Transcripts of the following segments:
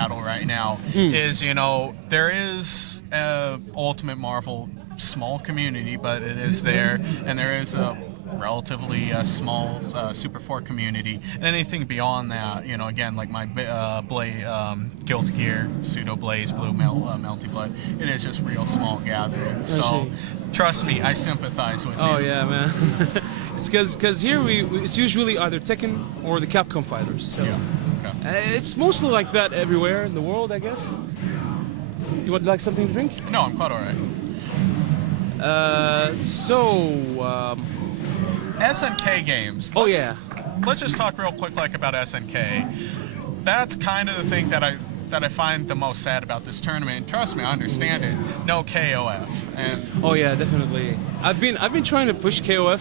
battle right now is, there is Ultimate Marvel small community, but it is there, and there is a relatively small Super 4 community. And anything beyond that, again, like my Guild Gear, Pseudo Blaze, Blue Melty Blood, it is just real small gathering. So trust me, I sympathize with you. Oh yeah, man. It's because here it's usually either Tekken or the Capcom fighters. So Yeah. Okay. it's mostly like that everywhere in the world, I guess. You would like something to drink? No, I'm quite all right. SNK games. Let's just talk real quick about SNK. That's kind of the thing that I find the most sad about this tournament. And trust me, I understand it. No KOF. And oh yeah, definitely. I've been trying to push KOF.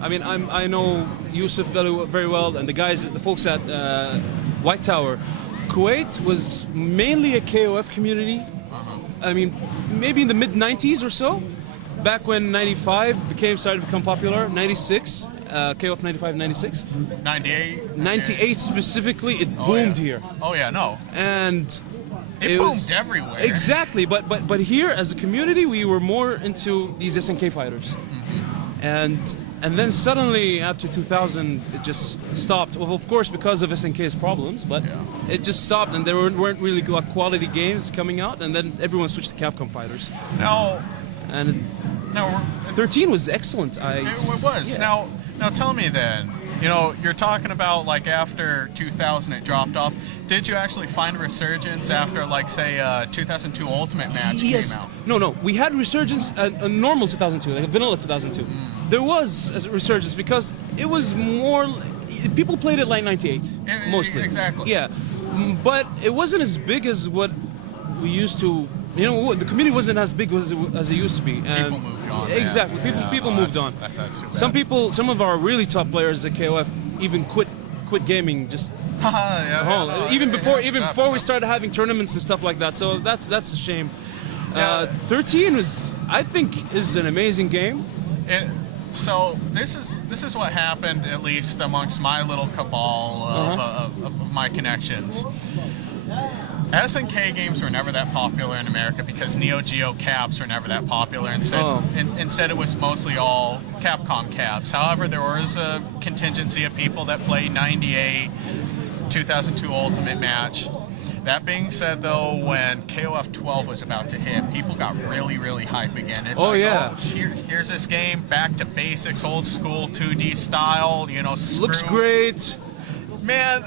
I know Yusuf very well, and the folks at White Tower. Kuwait was mainly a KOF community. I mean, maybe in the mid '90s or so. Back when 95 started to become popular, 96, KOF 95, 96. 98? 98 specifically, it boomed here. Oh yeah, no. And it boomed everywhere. Exactly, but here as a community, we were more into these SNK fighters. And then suddenly after 2000, it just stopped. Well, of course, because of SNK's problems, but it just stopped, and there weren't really quality games coming out, and then everyone switched to Capcom fighters. And 13 was excellent. It was. Yeah. Now tell me then, you're talking about after 2000 it dropped off. Did you actually find a resurgence after say 2002 Ultimate Match came out? No. We had resurgence, a normal 2002, like a vanilla 2002. There was a resurgence because it was more, people played it like 98, mostly. Exactly. Yeah, but it wasn't as big as what we used to. The community wasn't as big as it used to be. And people moved on. Exactly. People moved on. That's too bad. Some of our really top players at KOF even quit gaming just even before we started having tournaments and stuff like that. So that's a shame. 13 I think is an amazing game. So this is what happened, at least amongst my little cabal of my connections. SNK games were never that popular in America because Neo Geo cabs were never that popular. Instead, it was mostly all Capcom cabs. However, there was a contingency of people that played 98, 2002 Ultimate Match. That being said, though, when KOF 12 was about to hit, people got really, really hype again. It's here's this game, back to basics, old school 2D style. Looks great. Man,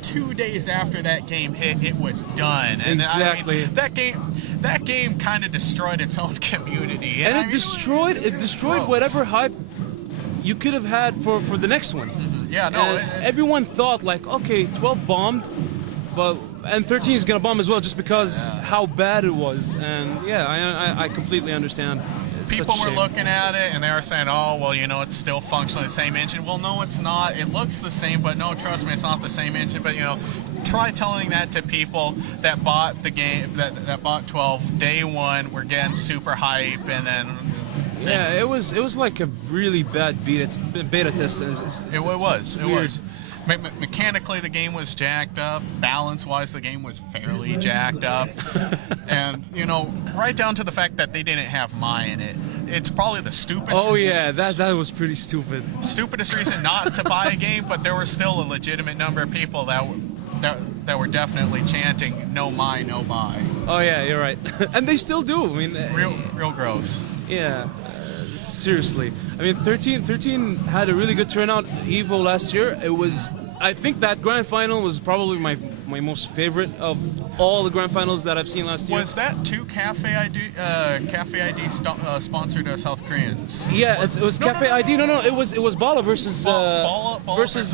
2 days after that game hit, it was done. And exactly. That game kind of destroyed its own community. And it destroyed whatever hype you could have had for the next one. Mm-hmm. Yeah, no. Everyone thought okay, 12 bombed, and 13 is gonna bomb as well, just because how bad it was. And I completely understand. People were looking at it and they were saying, oh, well, it's still functionally the same engine. Well, no, it's not. It looks the same, but no, trust me, it's not the same engine. But, try telling that to people that bought the game, that bought 12 day one, were getting super hype, and then... Yeah, it was like a really bad beta test. It was. Mechanically, the game was jacked up. Balance-wise, the game was fairly jacked up. And, right down to the fact that they didn't have Mai in it. It's probably the stupidest... Oh, yeah, that was pretty stupid. Stupidest reason not to buy a game, but there were still a legitimate number of people that were definitely chanting, no Mai, no buy. Oh, yeah, you're right. And they still do. I mean... Real gross. Yeah. Seriously. I mean, 13 had a really good turnout. EVO last year, I think that grand final was probably my most favorite of all the grand finals that I've seen last year. Was that two Cafe ID sponsored South Koreans? Yeah, it was Cafe ID. No, it was Ballam versus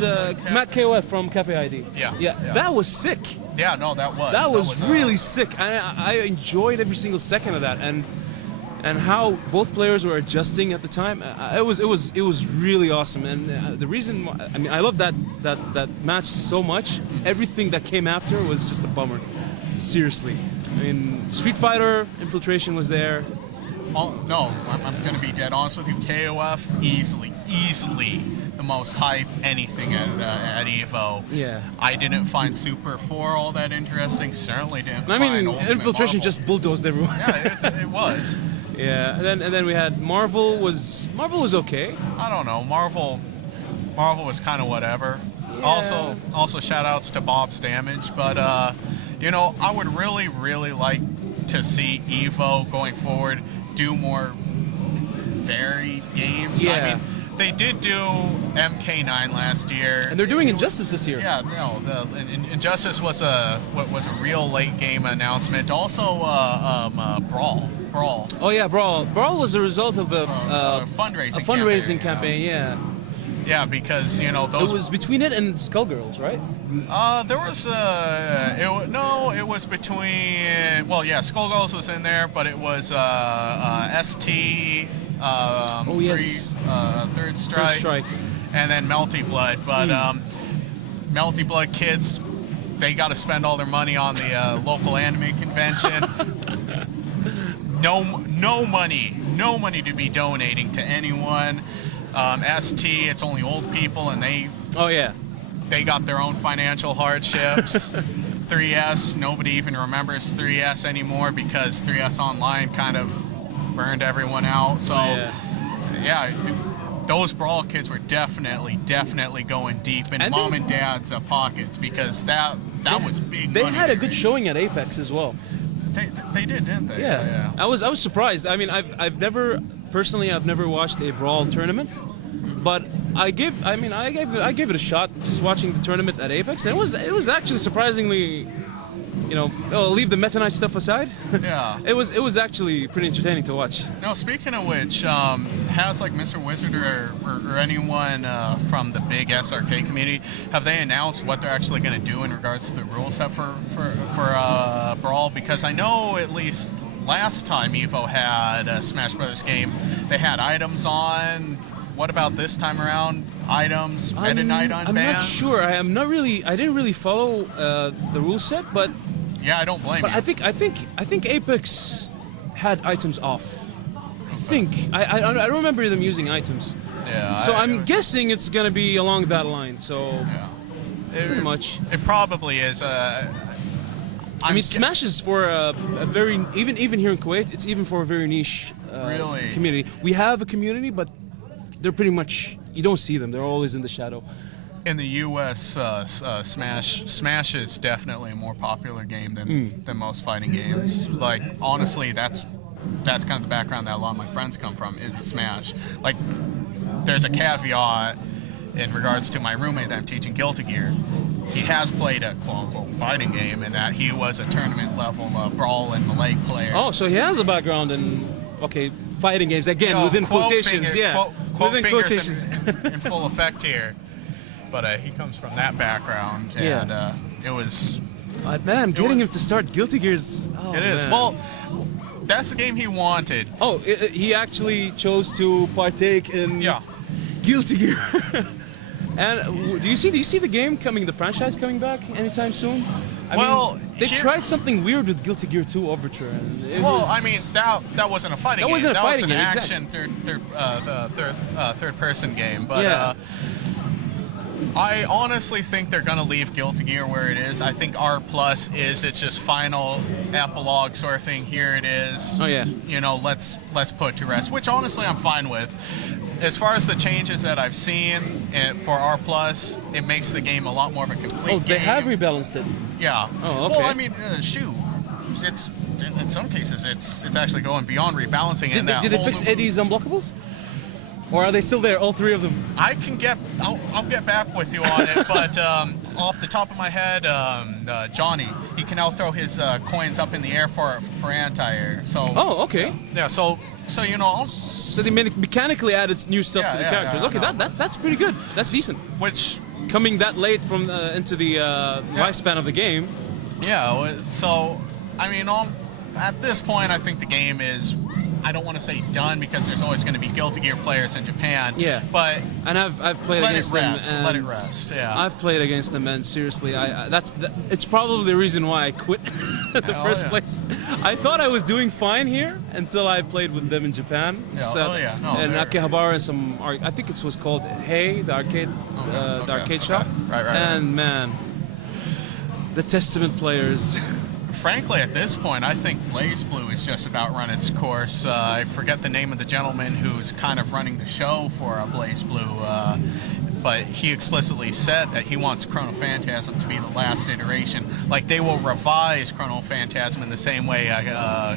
Matt KOF from Cafe ID. Yeah. That was sick. Yeah, no, that was really sick. I enjoyed every single second of that, and how both players were adjusting at the time, it was really awesome. And the reason, I love that match so much. Everything that came after was just a bummer. Seriously, I mean, Street Fighter Infiltration was there. Oh no, I'm gonna be dead honest with you. KOF easily the most hype anything at Evo. Yeah. I didn't find Super 4 all that interesting. Certainly didn't. I mean, find Ultimate Infiltration Marvel. just bulldozed everyone. Yeah, it was. Yeah, and then we had Marvel was okay. I don't know. Marvel was kind of whatever. Yeah. Also shout outs to Bob's Damage, but I would really like to see Evo going forward do more varied games. Yeah. I mean, they did do MK9 last year. And they're doing Injustice this year. Yeah, no, Injustice was a real late game announcement. Also, Brawl. Oh yeah, Brawl. Brawl was a result of a fundraising campaign. Yeah. Yeah, because those. It was between it and Skullgirls, right? There was it was between. Well, yeah, Skullgirls was in there, but it was ST. Third Strike, and then Melty Blood. But Melty Blood kids, they got to spend all their money on the local anime convention. No money to be donating to anyone. ST, it's only old people, and they got their own financial hardships. 3S, nobody even remembers 3S anymore because 3S Online kind of burned everyone out. So those Brawl kids were definitely going deep in mom and dad's pockets because that was big. They money had a good showing at Apex as well. They did, didn't they? Yeah. I was surprised. I mean, I've never watched a Brawl tournament, but I gave it a shot just watching the tournament at Apex, and it was actually surprisingly, leave the Meta Knight stuff aside. Yeah. it was actually pretty entertaining to watch. Now, speaking of which, has like Mr. Wizard or anyone from the big SRK community, have they announced what they're actually going to do in regards to the rule set for Brawl? Because I know at least last time Evo had a Smash Brothers game, they had items on. What about this time around? Items, Meta Knight unbanned? I'm not sure. I didn't really follow the rule set, but yeah, I don't blame you. I think Apex had items off. I don't remember them using items. Yeah. So I'm guessing it's gonna be along that line. So yeah, pretty much. It probably is. I mean, Smash is for a very even here in Kuwait. It's even for a very niche community. We have a community, but they're pretty much, you don't see them. They're always in the shadow. In the U.S., Smash is definitely a more popular game than most fighting games. Like, honestly, that's kind of the background that a lot of my friends come from, is a Smash. Like, there's a caveat in regards to my roommate that I'm teaching Guilty Gear. He has played a quote-unquote fighting game in that he was a tournament-level Brawl and Malay player. Oh, so he has a background in, fighting games, again, within quotations. Within quotations. In full effect here. But he comes from that background, and it was... getting him to start Guilty Gears... It is. Man. Well, that's the game he wanted. Oh, he actually chose to partake in Guilty Gear. And do you see the game coming, the franchise coming back anytime soon? I mean, they tried something weird with Guilty Gear 2 Overture. And that wasn't a fighting game. That was an action third person game. But I honestly think they're gonna leave Guilty Gear where it is. I think R+ is its just final epilogue sort of thing. Here it is. Oh yeah. Let's put to rest, which honestly I'm fine with. As far as the changes that I've seen for R+, it makes the game a lot more of a complete game. Oh, they have rebalanced it. Yeah. Oh, okay. Well, I mean, it's in some cases it's actually going beyond rebalancing. Did they fix Eddie's unblockables? Or are they still there, all three of them? I'll get back with you on it, but off the top of my head, Johnny, he can now throw his coins up in the air for anti-air. So. Oh, okay. Yeah. So So they mechanically added new stuff to the characters. Okay, that's pretty good. That's decent. Which coming that late from into the lifespan of the game. Yeah. So I mean, at this point, I think the game is I don't want to say done because there's always going to be Guilty Gear players in Japan. Yeah. But and I've played against them. And let it rest. Yeah. I've played against them, and seriously, it's probably the reason why I quit in the first place. I thought I was doing fine here until I played with them in Japan. Yeah. So, and they're- Akihabara and some. I think it was called Hey, the arcade, the arcade shop. Right. And man, the Testament players. Frankly, at this point, I think BlazBlue is just about run its course. I forget the name of the gentleman who's kind of running the show for BlazBlue, but he explicitly said that he wants Chrono Phantasm to be the last iteration. Like, they will revise Chrono Phantasm in the same way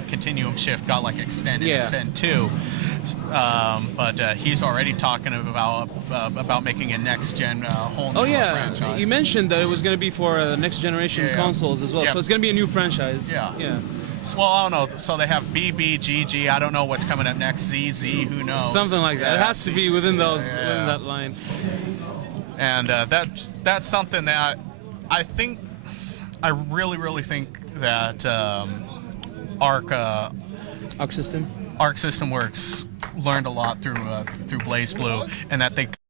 Continuum Shift got like extended in Ascent 2. But he's already talking about making a next-gen whole new franchise. You mentioned that it was going to be for next generation consoles as well, so it's going to be a new franchise. Yeah. Well, I don't know. So they have BB, GG. I don't know what's coming up next. ZZ. Who knows? Something like that. Yeah, it has to be within within that line. And that's something that I really think that Arc System Works learned a lot through BlazBlue, and that they